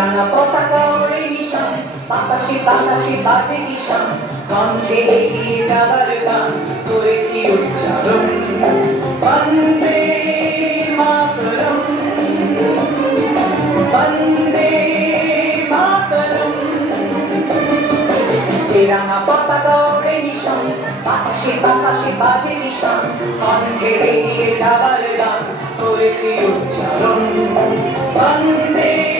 রাঙা পতাকা ওড়ে নিশান বাতাসে বাতাসে বাজে নিশান কণ্ঠে এগিয়ে যাবার গান করেছি উচ্চারণ। বন্দে মাতরম। বন্দে মাতরম। রাঙা পতাকা ওড়ে নিশান বাতাসে বাতাসে বাজে নিশান কণ্ঠে এগিয়ে যাবার গান করেছি উচ্চারণ। বন্দে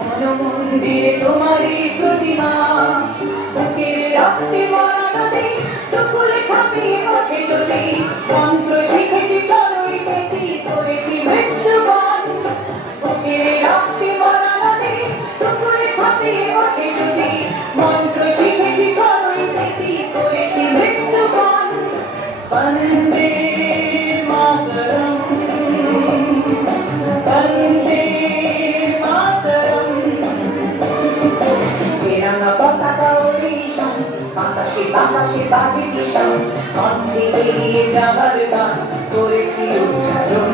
মনোমন্দিরে তোমারই প্রতিমা ছাপিয়ে মাঠে মন্ত্র শিখেছি করেছি বাতাসে বাতাসে বাজে নিশান কণ্ঠে এগিয়ে যাবার গান করেছি উচ্চারণ